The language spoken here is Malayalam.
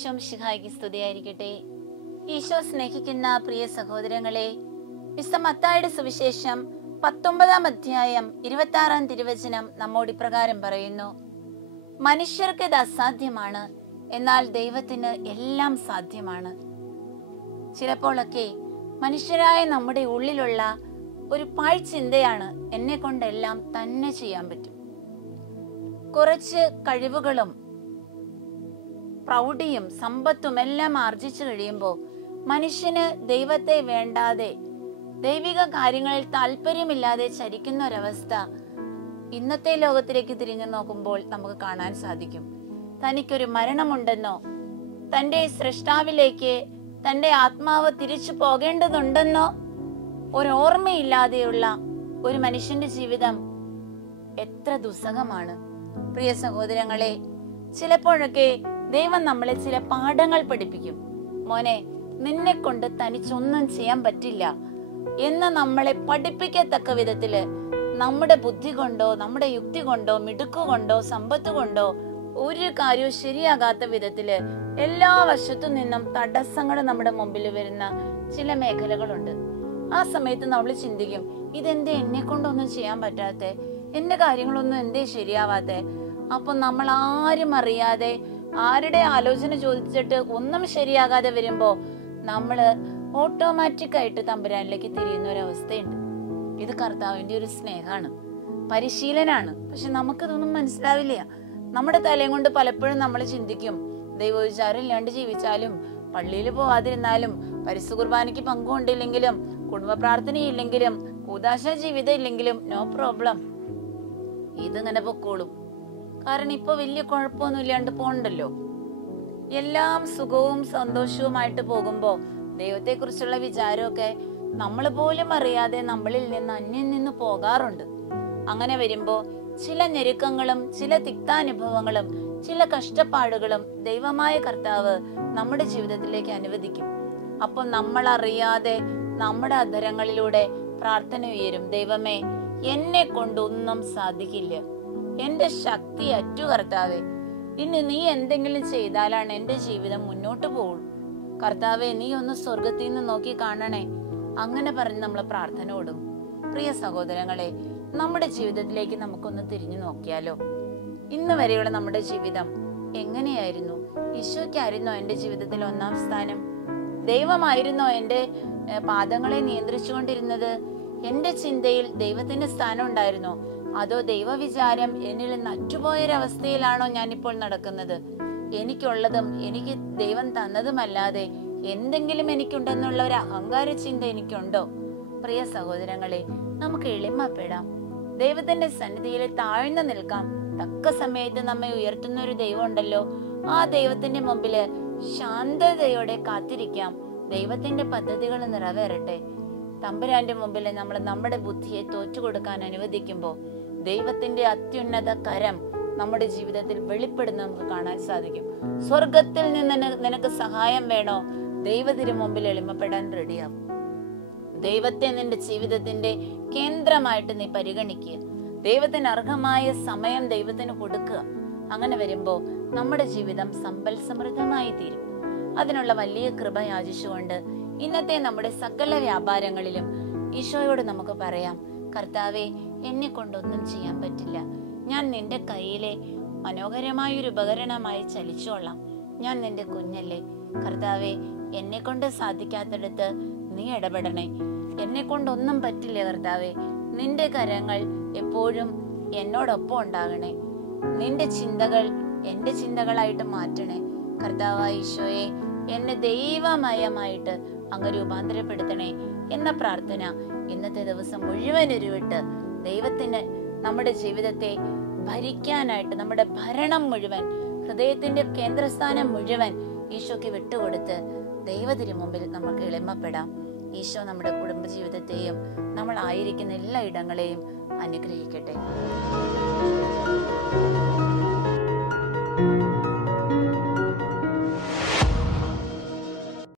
ഈശോ മിശിഹായ്ക്ക് സ്തുതിയായിരിക്കട്ടെ. ഈശോ സ്നേഹിക്കുന്ന പ്രിയ സഹോദരങ്ങളെ, വിശുദ്ധ മത്തായിയുടെ സുവിശേഷം 19-ാം അധ്യായം 26-ാം തിരുവചനം നമ്മോട് ഇപ്രകാരം പറയുന്നു: മനുഷ്യർക്ക് ഇത് അസാധ്യമാണ്, എന്നാൽ ദൈവത്തിന് എല്ലാം സാധ്യമാണ്. ചിലപ്പോഴൊക്കെ മനുഷ്യരായ നമ്മുടെ ഉള്ളിലുള്ള ഒരു പാഴ്ചിന്തയാണ് എന്നെ കൊണ്ടെല്ലാം തന്നെ ചെയ്യാൻ പറ്റും. കുറച്ച് കഴിവുകളും പ്രൗഢിയും സമ്പത്തും എല്ലാം ആർജിച്ചു കഴിയുമ്പോൾ മനുഷ്യന് ദൈവത്തെ വേണ്ടാതെ, ദൈവിക കാര്യങ്ങളിൽ താല്പര്യമില്ലാതെ ചരിക്കുന്ന ഒരവസ്ഥ ഇന്നത്തെ ലോകത്തിലേക്ക് തിരിഞ്ഞു നോക്കുമ്പോൾ നമുക്ക് കാണാൻ സാധിക്കും. തനിക്കൊരു മരണമുണ്ടെന്നോ, തൻ്റെ സൃഷ്ടാവിലേക്ക് തൻ്റെ ആത്മാവ് തിരിച്ചു പോകേണ്ടതുണ്ടെന്നോ ഓർമ്മയില്ലാതെയുള്ള ഒരു മനുഷ്യന്റെ ജീവിതം എത്ര ദുസ്സഹമാണ്. പ്രിയ സഹോദരങ്ങളെ, ചിലപ്പോഴൊക്കെ ദൈവം നമ്മളെ ചില പാഠങ്ങൾ പഠിപ്പിക്കും. മോനെ, നിന്നെ കൊണ്ട് തനിച്ചൊന്നും ചെയ്യാൻ പറ്റില്ല എന്ന് നമ്മളെ പഠിപ്പിക്കത്തക്ക വിധത്തില് നമ്മുടെ ബുദ്ധി കൊണ്ടോ, നമ്മുടെ യുക്തി കൊണ്ടോ, മിടുക്കുകൊണ്ടോ, സമ്പത്ത് കൊണ്ടോ ഒരു കാര്യവും ശരിയാകാത്ത വിധത്തില് എല്ലാ വശത്തു നിന്നും തടസ്സങ്ങൾ നമ്മുടെ മുമ്പിൽ വരുന്ന ചില മേഖലകളുണ്ട്. ആ സമയത്ത് നമ്മൾ ചിന്തിക്കും, ഇതെന്തേ എന്നെ കൊണ്ടൊന്നും ചെയ്യാൻ പറ്റാത്തെ, എന്റെ കാര്യങ്ങളൊന്നും എന്തേ ശരിയാവാത്തെ. അപ്പൊ നമ്മൾ ആരും അറിയാതെ, ആരുടെ ആലോചന ചോദിച്ചിട്ട് ഒന്നും ശരിയാകാതെ വരുമ്പോ നമ്മള് ഓട്ടോമാറ്റിക് ആയിട്ട് തമ്പുരാനിലേക്ക് തിരിയുന്ന ഒരവസ്ഥയുണ്ട്. ഇത് കർത്താവിന്റെ ഒരു സ്നേഹമാണ്, പരിശീലനാണ്. പക്ഷെ നമുക്കതൊന്നും മനസ്സിലാവില്ല. നമ്മുടെ തലയും കൊണ്ട് പലപ്പോഴും നമ്മൾ ചിന്തിക്കും, ദൈവവിചാരം ഇല്ലാണ്ട് ജീവിച്ചാലും, പള്ളിയിൽ പോവാതിരുന്നാലും, പരിശുദ്ധ കുർബാനയ്ക്ക് പങ്കുകൊണ്ടില്ലെങ്കിലും, കുടുംബ പ്രാർത്ഥനയില്ലെങ്കിലും, കൂദാശ ജീവിതം ഇല്ലെങ്കിലും നോ പ്രോബ്ലം, ഇതിങ്ങനെ പൊക്കോളും. കാരണം ഇപ്പൊ വലിയ കുഴപ്പമൊന്നും ഇല്ലാണ്ട് പോകണ്ടല്ലോ. എല്ലാം സുഖവും സന്തോഷവുമായിട്ട് പോകുമ്പോ ദൈവത്തെ കുറിച്ചുള്ള വിചാരമൊക്കെ നമ്മൾ പോലും അറിയാതെ നമ്മളിൽ നിന്ന് അന്യം നിന്ന് പോകാറുണ്ട്. അങ്ങനെ വരുമ്പോ ചില ഞെരുക്കങ്ങളും ചില തിക്താനുഭവങ്ങളും ചില കഷ്ടപ്പാടുകളും ദൈവമായ കർത്താവ് നമ്മുടെ ജീവിതത്തിലേക്ക് അനുവദിക്കും. അപ്പൊ നമ്മൾ അറിയാതെ നമ്മുടെ അധരങ്ങളിലൂടെ പ്രാർത്ഥന ഉയരും: ദൈവമേ, എന്നെ കൊണ്ടൊന്നും സാധിക്കില്ല, എന്റെ ശക്തി അറ്റു കർത്താവേ, ഇനി നീ എന്തെങ്കിലും ചെയ്താലാണ് എന്റെ ജീവിതം മുന്നോട്ട് പോകുള്ളൂ. കർത്താവെ, നീ ഒന്ന് സ്വർഗത്തിൽ നിന്ന് നോക്കി കാണണേ. അങ്ങനെ പറഞ്ഞ് നമ്മൾ പ്രാർത്ഥന ഓടും. പ്രിയ സഹോദരങ്ങളെ, നമ്മുടെ ജീവിതത്തിലേക്ക് നമുക്കൊന്ന് തിരിഞ്ഞു നോക്കിയാലോ? ഇന്ന് വരെയുള്ള നമ്മുടെ ജീവിതം എങ്ങനെയായിരുന്നു? ഈശോയ്ക്കായിരുന്നോ എന്റെ ജീവിതത്തിൽ ഒന്നാം സ്ഥാനം? ദൈവമായിരുന്നോ എന്റെ പാദങ്ങളെ നിയന്ത്രിച്ചുകൊണ്ടിരുന്നത്? എന്റെ ചിന്തയിൽ ദൈവത്തിന്റെ സ്ഥാനം ഉണ്ടായിരുന്നോ? അതോ ദൈവവിചാരം എന്നിൽ നിന്ന് അറ്റുപോയൊരവസ്ഥയിലാണോ ഞാനിപ്പോൾ നടക്കുന്നത്? എനിക്കുള്ളതും എനിക്ക് ദൈവം തന്നതുമല്ലാതെ എന്തെങ്കിലും എനിക്കുണ്ടെന്നുള്ള ഒരു അഹങ്കാര ചിന്ത എനിക്കുണ്ടോ? പ്രിയ സഹോദരങ്ങളെ, നമുക്ക് എളിമപ്പെടാം, ദൈവത്തിന്റെ സന്നിധിയിൽ താഴ്ന്നു നിൽക്കാം. തക്ക സമയത്ത് നമ്മെ ഉയർത്തുന്ന ഒരു ദൈവം ഉണ്ടല്ലോ. ആ ദൈവത്തിന്റെ മുമ്പില് ശാന്തതയോടെ കാത്തിരിക്കാം. ദൈവത്തിന്റെ പദ്ധതികൾ നിറവേറട്ടെ. തമ്പുരാന്റെ മുമ്പിൽ നമ്മൾ നമ്മുടെ ബുദ്ധിയെ തോറ്റുകൊടുക്കാൻ അനുവദിക്കുമ്പോൾ ദൈവത്തിന്റെ അത്യുന്നത കരം നമ്മുടെ ജീവിതത്തിൽ വെളിപ്പെടുന്ന നമുക്ക് കാണാൻ സാധിക്കും. സ്വർഗത്തിൽ നിന്ന് നിനക്ക് സഹായം വേണോ? ദൈവത്തിന് മുമ്പിൽ എളിമപ്പെടാൻ റെഡിയാവും. ദൈവത്തെ നിന്റെ ജീവിതത്തിന്റെ കേന്ദ്രമായിട്ട് നീ പരിഗണിക്കുക. ദൈവത്തിന് അർഹമായ സമയം ദൈവത്തിന് കൊടുക്കുക. അങ്ങനെ വരുമ്പോ നമ്മുടെ ജീവിതം സമ്പൽ സമൃദ്ധമായി തീരും. അതിനുള്ള വലിയ കൃപ യാചിച്ചുകൊണ്ട് ഇന്നത്തെ നമ്മുടെ സകല വ്യാപാരങ്ങളിലും ഈശോയോട് നമുക്ക് പറയാം: കർത്താവെ, എന്നെ കൊണ്ടൊന്നും ചെയ്യാൻ പറ്റില്ല, ഞാൻ നിന്റെ കയ്യിലെ മനോഹരമായൊരു ഉപകരണമായി ചലിച്ചോളാം. ഞാൻ നിന്റെ കുഞ്ഞല്ലേ. കർത്താവെ, എന്നെ കൊണ്ട് സാധിക്കാത്തടത്ത് നീ ഇടപെടണേ. എന്നെ കൊണ്ടൊന്നും പറ്റില്ല കർത്താവെ. നിന്റെ കരങ്ങൾ എപ്പോഴും എന്നോടൊപ്പം ഉണ്ടാകണേ. നിന്റെ ചിന്തകൾ എന്റെ ചിന്തകളായിട്ട് മാറ്റണേ. കർത്താവായ ഈശോയെ, എന്നെ ദൈവമയമായിട്ട് അങ്ങ് രൂപാന്തരപ്പെടുത്തണേ എന്ന പ്രാർത്ഥന ഇന്നത്തെ ദിവസം മുഴുവൻ ഉരുവിട്ട് ദൈവത്തിന് നമ്മുടെ ജീവിതത്തെ ഭരിക്കാനായിട്ട്, നമ്മുടെ ഭരണം മുഴുവൻ, ഹൃദയത്തിന്റെ കേന്ദ്രസ്ഥാനം മുഴുവൻ ഈശോയ്ക്ക് വിട്ടുകൊടുത്ത് ദൈവത്തിന് മുമ്പിൽ നമുക്ക് എളിമപ്പെടാം. ഈശോ നമ്മുടെ കുടുംബജീവിതത്തെയും നമ്മൾ ആയിരിക്കുന്ന എല്ലാ ഇടങ്ങളെയും അനുഗ്രഹിക്കട്ടെ.